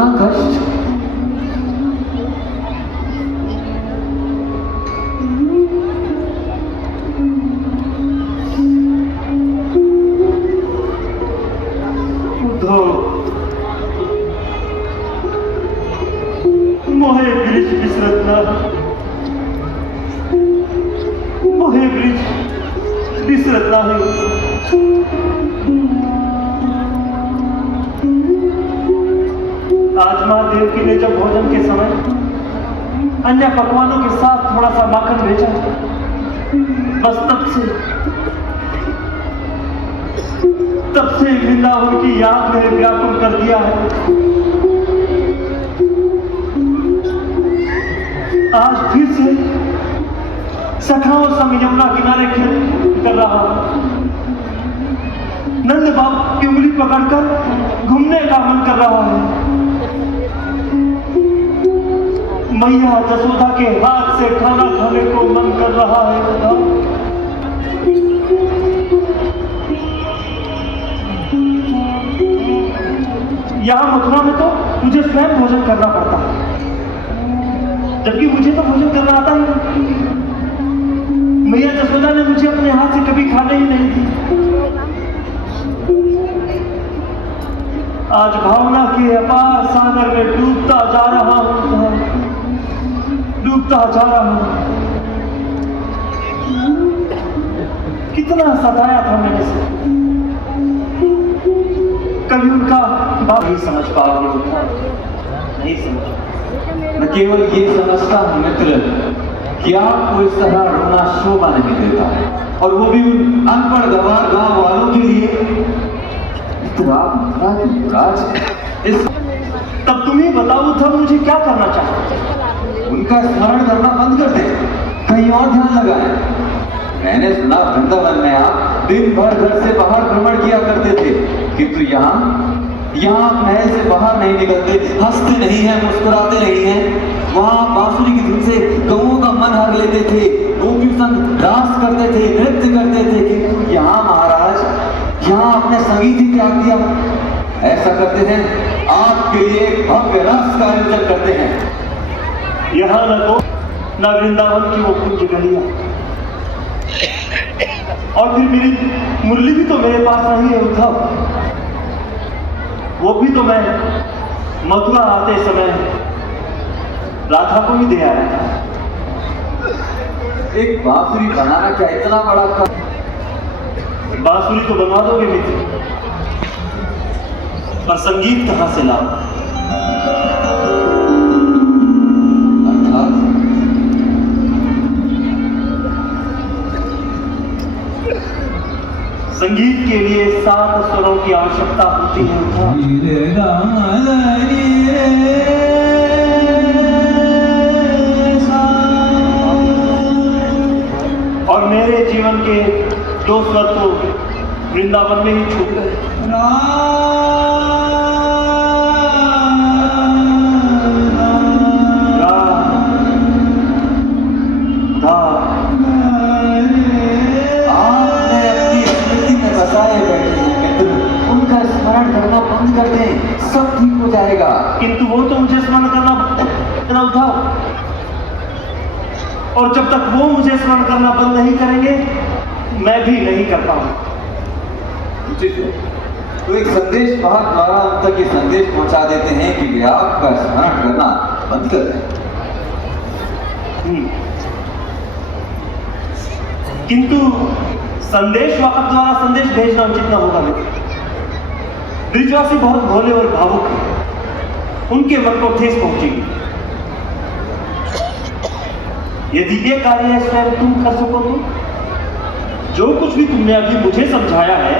इतना कष्ट? मोहे ब्रिज विसरत ना, मोहे ब्रिज विसरत नाही। आज माँ देवकी ने जब भोजन के समय अन्य पकवानों के साथ थोड़ा सा माखन भेजा, बस तब से वृंदावन की याद में व्याकुल कर दिया है। आज फिर से सखाओं संग यमुना किनारे खेल कर रहा हूं। नंद बाबू की उंगली पकड़कर घूमने का मन कर रहा है। मैया जसोदा के हाथ से खाना खाने को मन कर रहा है। यहाँ मथुरा में तो मुझे स्वयं भोजन करना पड़ता है, जबकि मुझे तो भोजन करना आता ही नहीं। मैया जसोदा ने मुझे अपने हाथ से कभी खाने ही नहीं दी। आज भावना के अपार सागर में डूबता जा रहा हूं, डूबता जा रहा हूं। कितना सताया था मैंने से, कभी उनका बात नहीं समझ पा रहा था, नहीं समझ। मैं केवल ये समझता हूं मित्र कि आपको इस तरह रोना शोभा नहीं देता है, और वो भी उन अनपढ़ गंवार गांव वालों के लिए। तो आप इस तब तुम ही बताओ था मुझे क्या करना चाहिए। उनका स्मरण करना बंद कर दे, कहीं और ध्यान लगाएं। मैंने सुना वृंदावन में आप दिन भर घर से बाहर भ्रमण किया करते थे, किंतु यहाँ आप महल से बाहर नहीं निकलते, हंसते नहीं हैं, मुस्कुराते नहीं हैं। वहाँ बांसुरी की धुन से गौओं का मन हर लेते थे, गोपियों संग डांस करते थे, नृत्य करते थे। किंतु यहाँ महाराज, यहाँ आपने संगीत ही त्याग दिया। ऐसा करते हैं आपके लिए भव्य रस का आयोजन करते हैं। यहाँ न तो न वृंदावन की वो कुंज गलियां, और फिर मेरी मुरली भी तो मेरे पास नहीं है उद्धव। वो भी तो मैं मथुरा आते समय राधा को ही दे आया था। एक बांसुरी बनाना क्या इतना बड़ा काम? बांसुरी तो बनवा दोगे मित्र, पर संगीत कहां से लाओ? अर्थात संगीत के लिए 7 स्वरों की आवश्यकता होती है। और मेरे जीवन के 2 स्वर तो वृंदावन में ही छूट गए। करना बंद कर दें, सब ठीक हो जाएगा। किंतु वो तो मुझे स्मरण करना उठाओ, और जब तक वो मुझे स्मरण करना बंद नहीं करेंगे, मैं भी नहीं कर पाऊंगा। तो एक संदेश वाहक द्वारा उन तक ये संदेश पहुंचा देते हैं कि वे आपका स्मरण करना बंद कर दें। किंतु संदेश वाहक द्वारा संदेश भेजना उचित न होगा मित्र। ब्रिजवासी बहुत भोले और भावुक हैं, उनके मन को ठेस पहुंचेगी। यदि ये कार्य स्वयं तुम कर सको तो जो कुछ भी तुमने अभी मुझे समझाया है,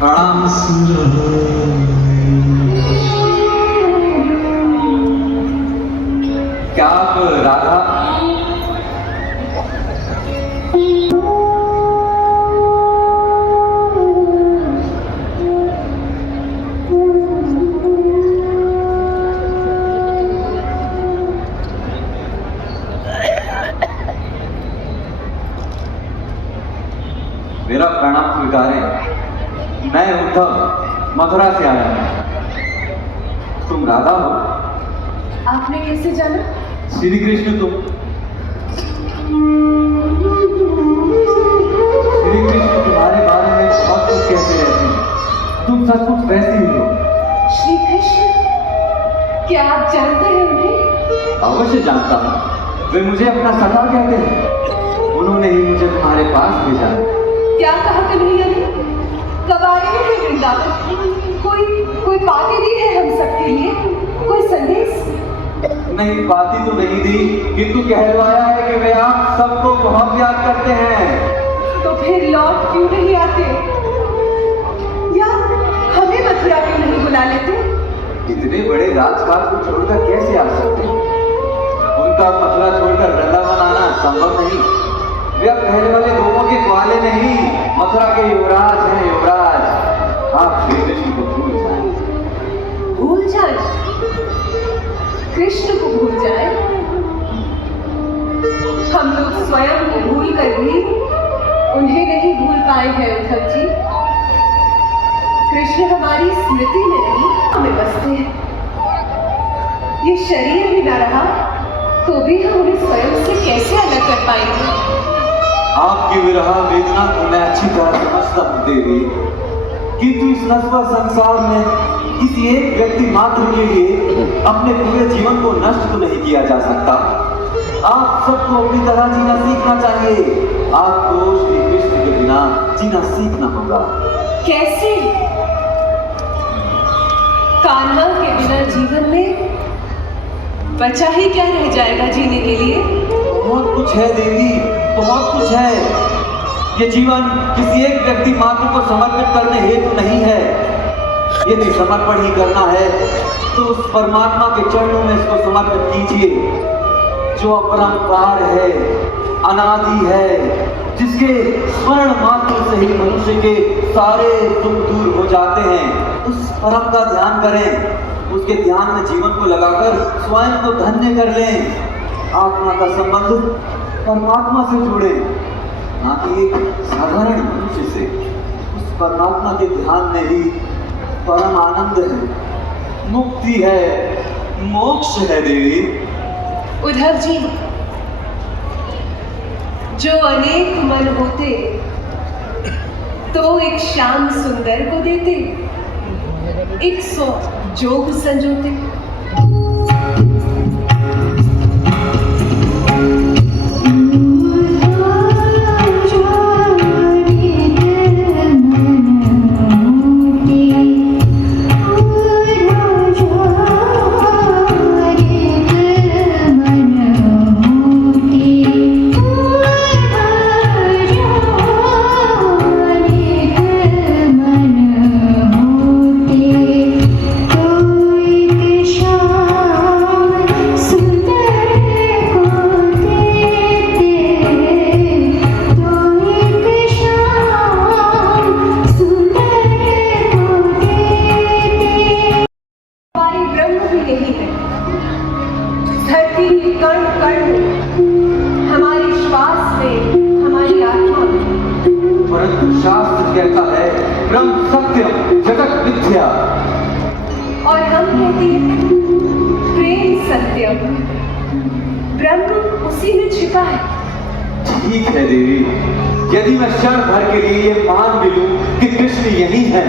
प्रणाम। क्या आप राधा? मेरा प्रणाम स्वीकारें। मैं उद्धव मथुरा से आया हूं। तुम राधा हो? आपने कैसे जाना? श्री कृष्ण श्री कृष्ण तुम्हारे बारे में बहुत कुछ कहते रहते हैं। तुम सचमुच वैसी ही हो। श्री कृष्ण, क्या आप जानते हैं उन्हें? अवश्य जानता हूँ। वे मुझे अपना सखा कहते हैं। उन्होंने ही मुझे तुम्हारे पास भेजा है। क्या कहा कन्हैया ने? कब आ रहे हैं वृंदावन? कोई बातें दी है हम सबके लिए? कोई संदेश? नहीं, बातें तो नहीं दी, किंतु कहलवाया है कि वे आप सबको बहुत याद करते हैं। तो फिर लौट क्यों नहीं आते? या हमें मथुरा क्यों नहीं बुला लेते? इतने बड़े राजकाज को छोड़कर कैसे आ सकते हैं? उनका मथुरा छोड़कर वृंदावन आना संभव नहीं। वे अब पहले वाले लोगों के ग्वाले नहीं, मथुरा के युवराज हैं, युवराज। आप श्री कृष्ण को भूल जाएं। भूल जाए? कृष्ण को भूल जाए? हम लोग स्वयं को भूल कर भी उन्हें नहीं भूल पाए हैं उद्धव जी। कृष्ण हमारी स्मृति में नहीं, हमें बसते हैं। ये शरीर भी ना रहा तो भी हम उन्हें स्वयं से कैसे अलग कर पाएंगे? आपकी विरह वेदना को मैं अच्छी तरह समझता हूँ देवी, किंतु इस नश्वर संसार में किसी एक व्यक्ति मात्र के लिए अपने पूरे जीवन को नष्ट तो नहीं किया जा सकता। आप सबको अपनी तरह जीना सीखना चाहिए। आपको श्री कृष्ण के बिना जीना सीखना होगा। कैसे? कान्हा के बिना जीवन में बचा ही क्या रह जाएगा जीने के लिए? बहुत कुछ है देवी, बहुत कुछ है। ये जीवन किसी एक व्यक्ति मात्र को समर्पित करने हेतु नहीं है। यदि समर्पण ही करना है तो उस परमात्मा के चरणों में इसको समर्पित कीजिए, जो अपरंपार है, अनादि है, जिसके स्मरण मात्र से ही मनुष्य के सारे दुख दूर हो जाते हैं। उस परम का ध्यान करें, उसके ध्यान में जीवन को लगाकर स्वयं को धन्य कर लें। आत्मा का संबंध परमात्मा से जोड़े, ना कि एक साधारण मनुष्य से। उस परमात्मा के ध्यान में ही परम आनंद है, मुक्ति है, मोक्ष है देवी। उद्धव जी, जो अनेक मन होते तो एक श्याम सुंदर को देते, 100 जोग संजोते। शास्त्र कहता है ब्रह्म सत्यम जगत मिथ्या, और हम कहते हैं प्रेम सत्यम, ब्रह्म उसी में छिपा है। ठीक है देवी, यदि मैं क्षण भर के लिए ये मान भी लूं कि कृष्ण यही है,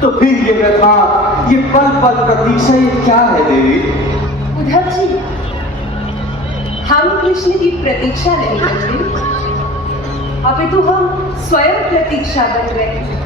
तो फिर ये व्यथा, ये पल पल प्रतीक्षा, ये क्या है देवी? उद्धव जी, हम कृष्ण की प्रतीक्षा नहीं करते, अपितु हम स्वयं प्रतीक्षा बन रहे हैं।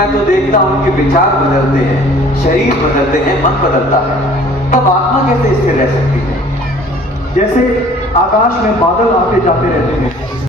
मैं तो देखता हूं कि विचार बदलते हैं, शरीर बदलते हैं, मन बदलता है, तब आत्मा कैसे स्थिर रह सकती है? जैसे आकाश में बादल आते जाते रहते हैं,